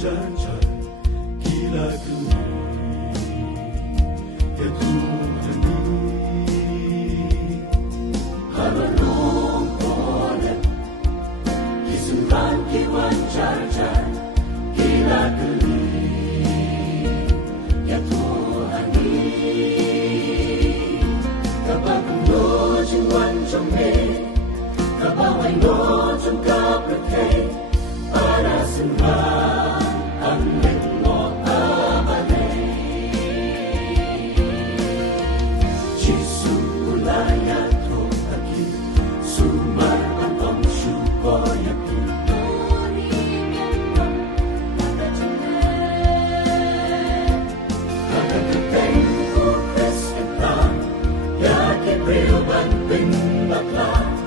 wancar-car kilagumi ya Tuhan harurungkolet kisuntan ki wancar-car kilagumi ya Tuhan kapag nojing wancang me kabaway nojang kapatay para sembah ang mo abalay Jisu ulaya to aki sumar ang pamsyuko yaki Hagagagay ko kres etang yaki brilban bin bakla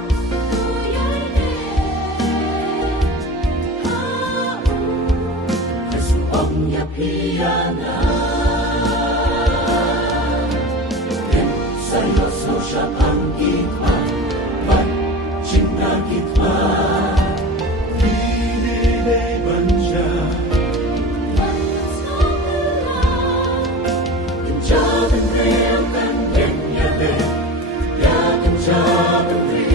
Piyana Ken sayo so siya ang gitman Ba't cinta gitman Pinilay man siya Kenjaban real kan benyabe Ya kenjaban real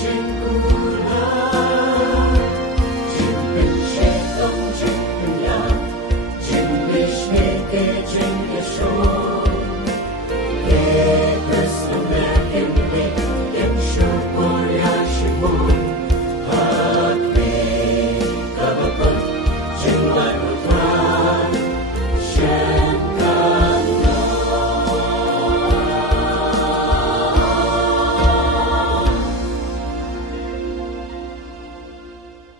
Jing